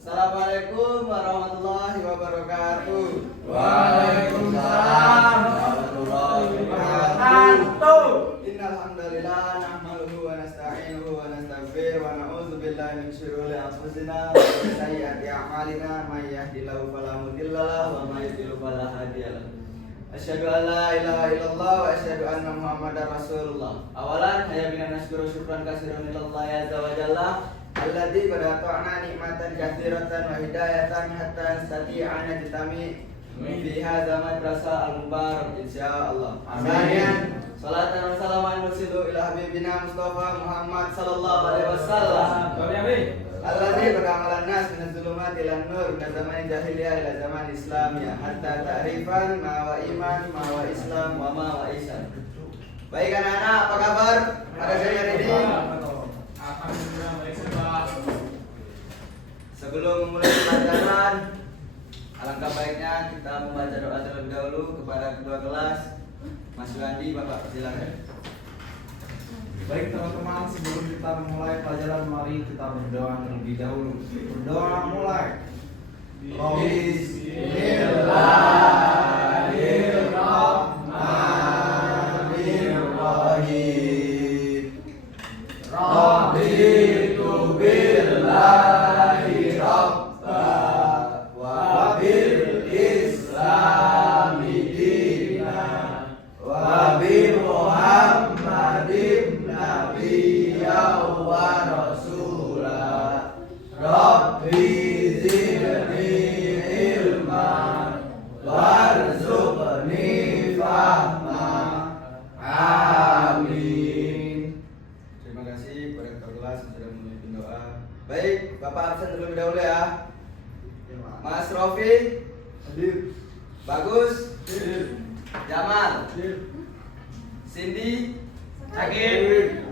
Assalamualaikum warahmatullahi wabarakatuh. Waalaikumsalam warahmatullahi wabarakatuh. Innal hamdalillah nahmaduhu wa nasta'inuhu wa nastaghfiruh wa na'udzu billahi min syururi anfusina wa min sayyiati a'malina may yahdihillahu fala mudilla lahu wa may yudlil fala hadiya lahu. Asyhadu an la ilaha illallah wa asyhadu anna Muhammadar Rasulullah. Awalan hayya nasykuru syukran katsiran lillahi azza wa jalla alladzi qad ata'na nikmatan katsiratan wa hidayatan hatta nastati'ana ditami fi hadzal madrasah al-mubarak insyaallah. Amin. Salatan wa salaman nursilu ila habibina Mustafa Muhammad sallallahu alaihi wasallam. Alladzi qad amalan nas min az-zulumati ilan nur min zaman jahiliyah ila zaman islamiyah hatta ta'rifan ma wa iman ma wa islam wa ma wa ihsan. Baik anak-anak, apa kabar pada siang hari ini? Alhamdulillah baik Pak. Sebelum memulai pelajaran, alangkah baiknya kita membaca doa terlebih dahulu kepada kedua kelas. Mas Wandi, Bapak silakan. Baik teman-teman, sebelum kita memulai pelajaran, mari kita berdoa terlebih dahulu. Berdoa mulai. Bismillahirrahmanirrahim. Raditu billahi rabba wa bil islami dina wa bi Muhammadin nabiyyan wa rasula. Rabbi zidni ilman warzuqni fahma. Amin. Terima kasih kepada ketua kelas yang sudah memimpin doa. Baik, Bapak absen terlebih dahulu ya. Mas Rofi, Hadir. Bagus, Hadir. Jamal, Hadir. Cindy, Sakit.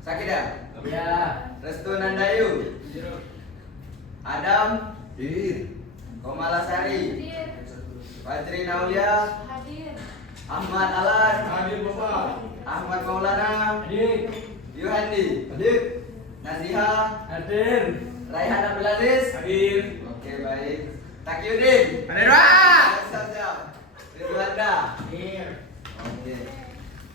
Sakida, Ya. Restu Nandayu, Adam, Hadir. Komalasari, Hadir. Fajri Naulia, Hadir. Ahmad Alan, Hadir Bapak. Ahmad Maulana, Hadir. Yuhandi, Hadir. Naziha, Hadir. Raihan Abdul Aziz. Hadir. Oke baik. Takyudin. Hadir Pak. Siap. Ridwanda. Hadir. Oke.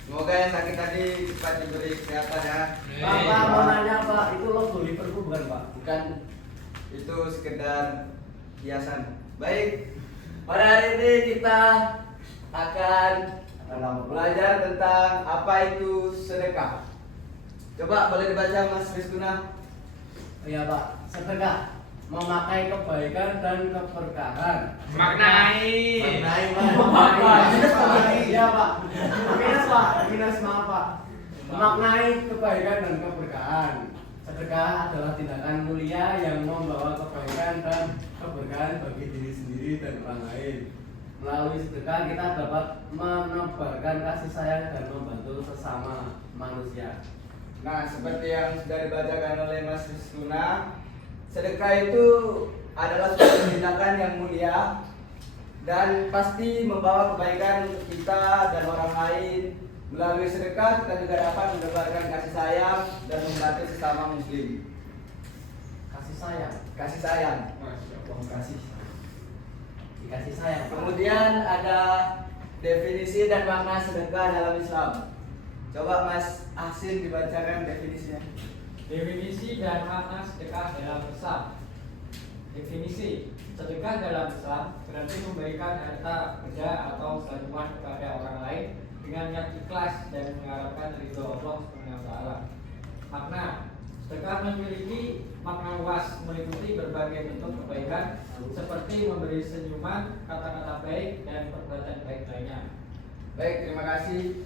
Semoga yang sakit tadi cepat diberi kesehatan ya. Pak, mau nanya Pak, itu logo Liverpool bukan Pak? Bukan, itu sekedar hiasan. Baik. Pada hari ini kita akan belajar tentang apa itu sedekah. Coba boleh dibaca Mas Rizkuna. Iya Pak, sedekah memakai kebaikan dan keberkahan. Maknai. Maknai, Iya Pak. Minus Pak, minus maaf Pak. Memaknai kebaikan dan keberkahan. Sedekah adalah tindakan mulia yang membawa kebaikan dan keberkahan bagi diri sendiri dan orang lain. Melalui sedekah kita dapat menebarkan kasih sayang dan membantu sesama manusia. Nah, seperti yang sudah dibacakan oleh Mas Rizkuna, sedekah itu adalah suatu tindakan yang mulia dan pasti membawa kebaikan untuk kita dan orang lain. Melalui sedekah kita juga dapat menebarkan kasih sayang dan membantu sesama muslim. Kasih sayang, Kasih sayang. kasih, dikasih sayang. Pak. Kemudian ada definisi dan makna sedekah dalam Islam. Coba Mas Ahsin dibacakan definisinya. Definisi dan makna sedekah dalam Islam. Definisi sedekah dalam Islam berarti memberikan harta, benda atau bantuan kepada orang lain dengan niat ikhlas dan mengharapkan ridho Allah SWT. Makna sedekah memiliki makna luas meliputi berbagai bentuk kebaikan seperti memberi senyuman, kata-kata baik dan perbuatan baik lainnya. Baik, terima kasih.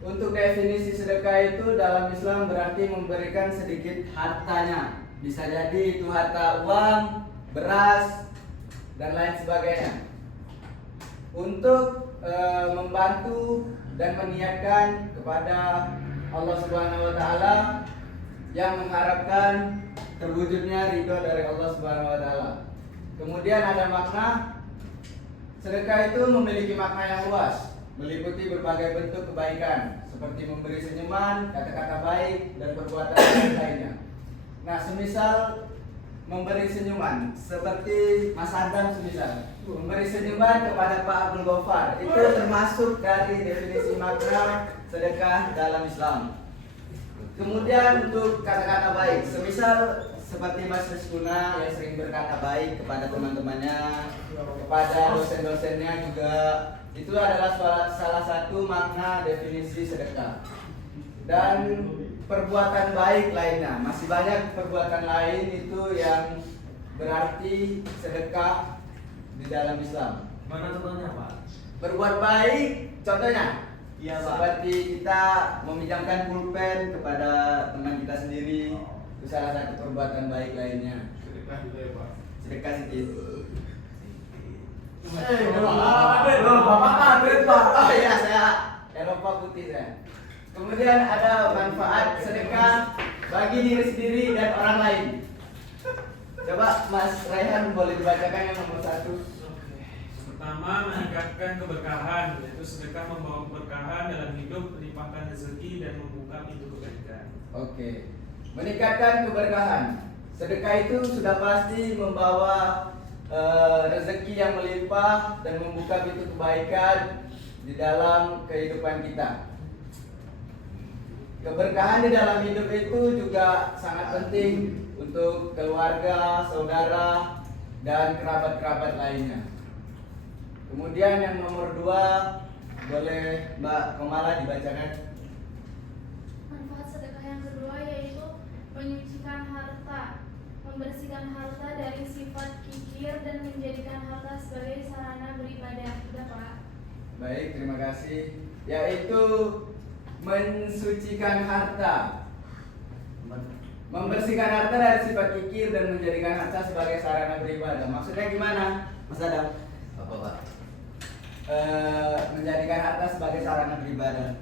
Untuk definisi sedekah itu dalam Islam berarti memberikan sedikit hartanya. Bisa jadi itu harta uang, beras, dan lain sebagainya. Untuk membantu dan meniatkan kepada Allah Subhanahu wa taala yang mengharapkan terwujudnya ridho dari Allah Subhanahu wa taala. Kemudian ada makna sedekah itu memiliki makna yang luas, meliputi berbagai bentuk kebaikan seperti memberi senyuman, kata-kata baik, dan perbuatan baik lainnya. Nah, semisal memberi senyuman seperti Mas Adam semisal memberi senyuman kepada Pak Abdul Ghaffar itu termasuk dari definisi makna sedekah dalam Islam. Kemudian untuk kata-kata baik, semisal seperti Mas Rizkuna yang sering berkata baik kepada teman-temannya, kepada dosen-dosennya juga, itu adalah salah satu makna definisi sedekah. Dan perbuatan baik lainnya, masih banyak perbuatan lain itu yang berarti sedekah di dalam Islam. Mana contohnya Pak? Berbuat baik, contohnya Iya Pak. seperti kita meminjamkan pulpen kepada teman kita sendiri, itu salah satu perbuatan baik lainnya. Sedekah juga ya Pak. Sedekah sedikit. Bapak kaget Pak. Oh iya, saya Eropa putih saya. Kemudian ada manfaat sedekah bagi diri sendiri dan orang lain. Coba Mas Raihan boleh dibacakan yang nomor 1. Pertama, meningkatkan keberkahan, yaitu sedekah membawa keberkahan dalam hidup, melimpahkan rezeki dan membuka pintu kebaikan. Oke, meningkatkan keberkahan. Sedekah itu sudah pasti membawa rezeki yang melimpah dan membuka pintu kebaikan di dalam kehidupan kita. Keberkahan di dalam hidup itu juga sangat penting untuk keluarga, saudara, dan kerabat-kerabat lainnya. Kemudian yang nomor 2, boleh Mbak Komala dibacakan. Manfaat sedekah yang kedua yaitu menyucikan harta, membersihkan harta dari sifat kikir dan menjadikan harta sebagai sarana beribadah. Sudah Pak? Baik, terima kasih. Yaitu mensucikan harta, membersihkan harta dari sifat kikir dan menjadikan harta sebagai sarana beribadah. Maksudnya gimana, Mas Adam? Apa Pak? Menjadikan harta sebagai sarana beribadah.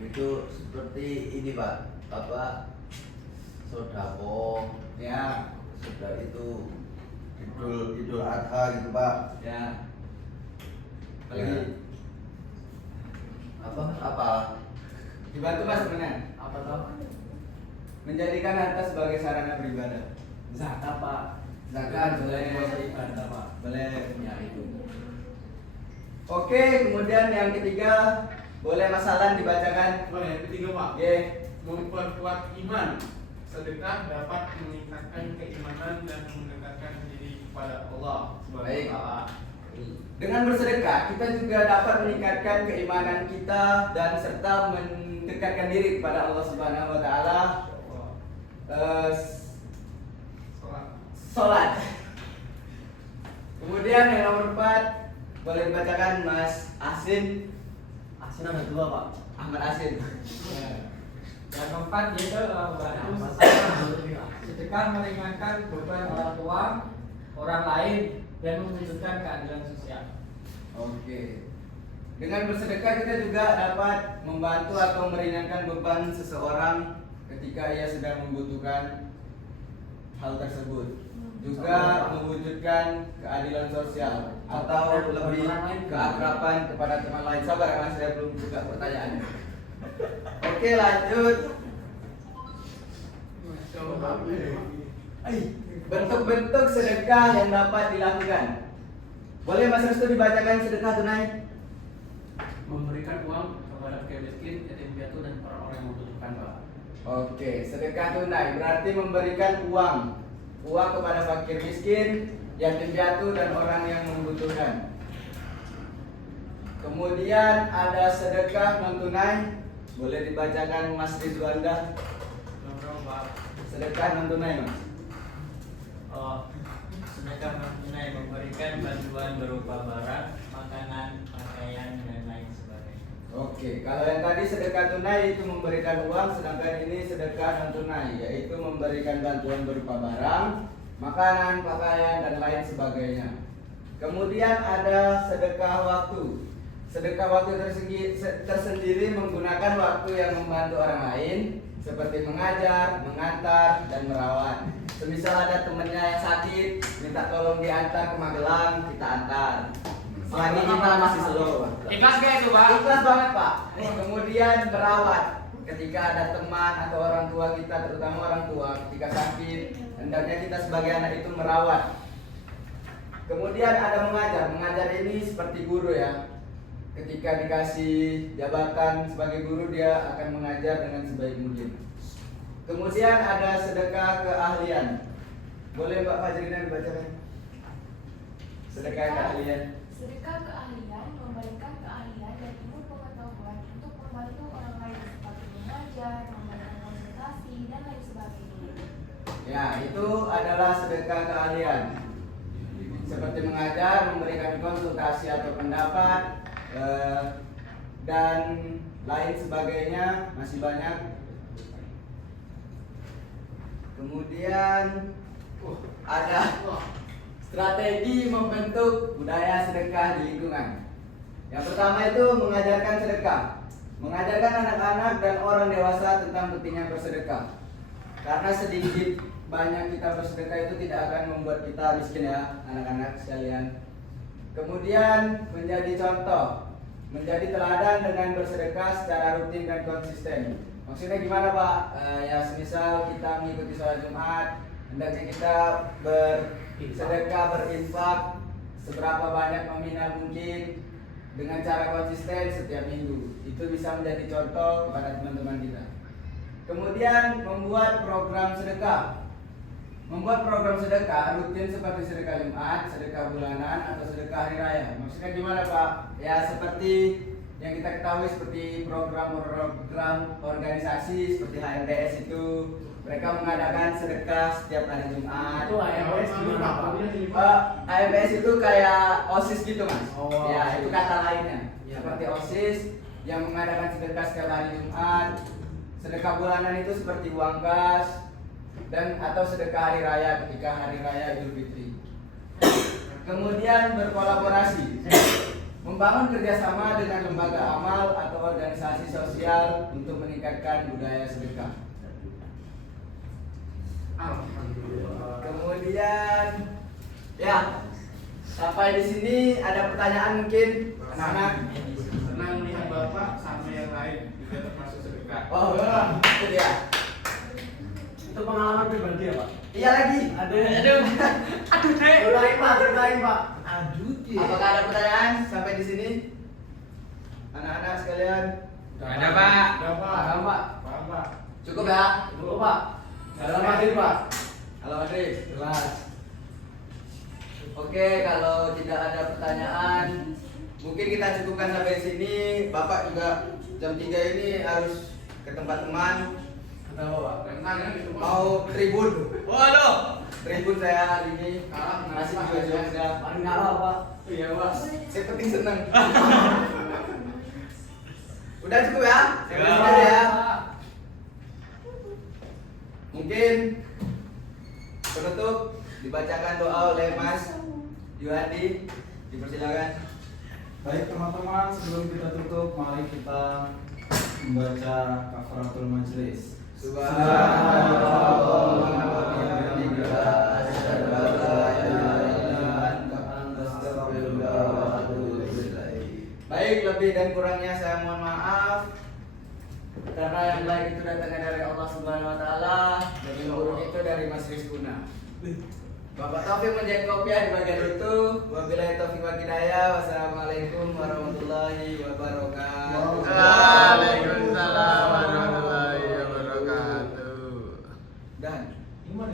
Itu seperti ini Pak, apa sodako Ya, sudah itu idul adha gitu Pak. ya. Ya. Apa Dibantu Mas temenan. Apa tuh? Menjadikan harta sebagai sarana beribadah. Zakat Pak. Zakat boleh. Ibadah Pak. Boleh. Ya itu. Oke, kemudian yang ketiga, boleh Mas Alan dibacakan. Boleh yang ketiga Pak. Oke. Memperkuat iman. Sedekah dapat meningkatkan keimanan dan mendekatkan diri kepada Allah Subhanahu Baik. wa taala. Dengan bersedekah, kita juga dapat meningkatkan keimanan kita dan serta mendekatkan diri kepada Allah Subhanahu wa taala. Salat. Kemudian yang nomor 4, boleh dibacakan Mas Asin. Asin ada 2 Pak. Ahmad Asin. Yang keempat yaitu sedekah meringankan beban orang tua, orang lain, dan mewujudkan keadilan sosial. Oke. Dengan bersedekah kita juga dapat membantu atau meringankan beban seseorang ketika ia sedang membutuhkan hal tersebut. Juga mewujudkan keadilan sosial atau lebih keakraban kepada teman lain. Sabar karena saya belum buka pertanyaannya. Oke, lanjut. Bentuk-bentuk sedekah yang dapat dilakukan. Boleh Mas Restu dibacakan sedekah tunai? Memberikan uang kepada fakir miskin, yatim piatu dan orang-orang yang membutuhkan Pak. Oke, sedekah tunai berarti memberikan uang kepada fakir miskin, yatim piatu dan orang yang membutuhkan. Kemudian ada sedekah non tunai, boleh dibacakan Mas Rizwanda. Sedekah non tunai Mas. Sedekah non tunai memberikan bantuan berupa barang, makanan, pakaian dan lain sebagainya. Oke, kalau yang tadi sedekah tunai itu memberikan uang, sedangkan ini sedekah non tunai, yaitu memberikan bantuan berupa barang, makanan, pakaian dan lain sebagainya. Kemudian ada sedekah waktu. Sedekah waktu tersendiri menggunakan waktu yang membantu orang lain, seperti mengajar, mengantar, dan merawat. Semisal ada temennya yang sakit, minta tolong diantar ke Magelang, kita antar. Selagi kita masih slow. Ikhlas gak itu Pak? Ikhlas banget Pak. Kemudian merawat. ketika ada teman atau orang tua kita, terutama orang tua ketika sakit, hendaknya kita sebagai anak itu merawat. Kemudian ada mengajar. Mengajar ini seperti guru ya. Ketika dikasih jabatan sebagai guru, dia akan mengajar dengan sebaik mungkin. Kemudian ada sedekah keahlian. Boleh Mbak Fajrina dibacakan? Sedekah keahlian. Sedekah keahlian memberikan keahlian dan ilmu pengetahuan untuk membantu orang lain seperti mengajar, memberikan konsultasi dan lain sebagainya. Ya, itu adalah sedekah keahlian. Seperti mengajar, memberikan konsultasi atau pendapat, dan lain sebagainya, masih banyak. Kemudian ada strategi membentuk budaya sedekah di lingkungan. Yang pertama itu mengajarkan sedekah. Mengajarkan anak-anak dan orang dewasa tentang pentingnya bersedekah. Karena sedikit banyak kita bersedekah itu tidak akan membuat kita miskin ya, anak-anak sekalian. Kemudian menjadi contoh, menjadi teladan dengan bersedekah secara rutin dan konsisten. Maksudnya gimana Pak? Ya semisal kita mengikuti sholat Jumat, hendaknya kita bersedekah, berinfak seberapa banyak nominal mungkin dengan cara konsisten setiap minggu. Itu bisa menjadi contoh kepada teman-teman kita. Kemudian membuat program sedekah. Membuat program sedekah rutin seperti sedekah Jumat, sedekah bulanan, atau sedekah hari raya. Maksudnya gimana Pak? Ya seperti yang kita ketahui, seperti program-program organisasi seperti HMTS itu, mereka mengadakan sedekah setiap hari Jumat. Itu AMS gimana Pak? AMS itu kayak OSIS gitu Mas. Oh, Ya itu kata lainnya. Ya, Seperti OSIS yang mengadakan sedekah setiap hari Jumat. Sedekah bulanan itu seperti uang kas, dan atau sedekah hari raya ketika hari raya Idul Fitri. Kemudian berkolaborasi, membangun kerjasama dengan lembaga amal atau organisasi sosial untuk meningkatkan budaya sedekah. Kemudian ya sampai di sini ada pertanyaan mungkin anak-anak. Senang melihat Bapak sama yang lain juga termasuk sedekah. Oh itu dia. Itu pengalaman pribadi ya Pak? Iya lagi. Aduh Dek. Ceritain Pak. Apakah ada pertanyaan sampai di sini? Anak-anak sekalian. Ada Pak. Ada Pak. Ada Pak. Pak. Cukup ya? Dulu Pak. Dalam hadir Pak. Halo Adri. Jelas. Oke, kalau tidak ada pertanyaan, mungkin kita cukupkan sampai sini. Bapak juga jam 3 ini harus ke tempat teman. Kenapa Pak? Mau tribun. Waduh. Tribun saya hari ini. Masih juga Jogja. Paling ngalah Pak. Iya Pak. Saya penting senang. Udah cukup ya? Sampai sini aja ya. Mungkin penutup dibacakan doa oleh Mas Yuhadi. Dipersilakan. Baik teman-teman, sebelum kita tutup, mari kita membaca kafaratul majelis. Subhanallah wa bihamdika asyhadu an la ilaha illa anta astaghfiruka wa atubu ilaik. Baik, lebih dan kurangnya saya mohon maaf. Karena yang baik itu datangnya dari Allah Subhanahu wa taala dan yang buruk itu dari Mas Rizkuna. Bapak Taufik menjadi kopiah di bagian itu. Wabillahi taufiq wal hidayah. Wassalamualaikum warahmatullahi wabarakatuh. Waalaikumsalam warahmatullahi wabarakatuh.